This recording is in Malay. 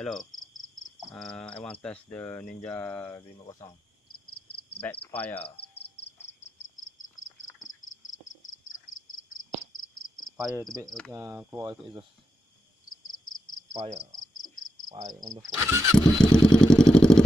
Hello. I want to test the Ninja 50. Backfire. Fire tu keluar ikut exhaust. Fire. Fire on the phone.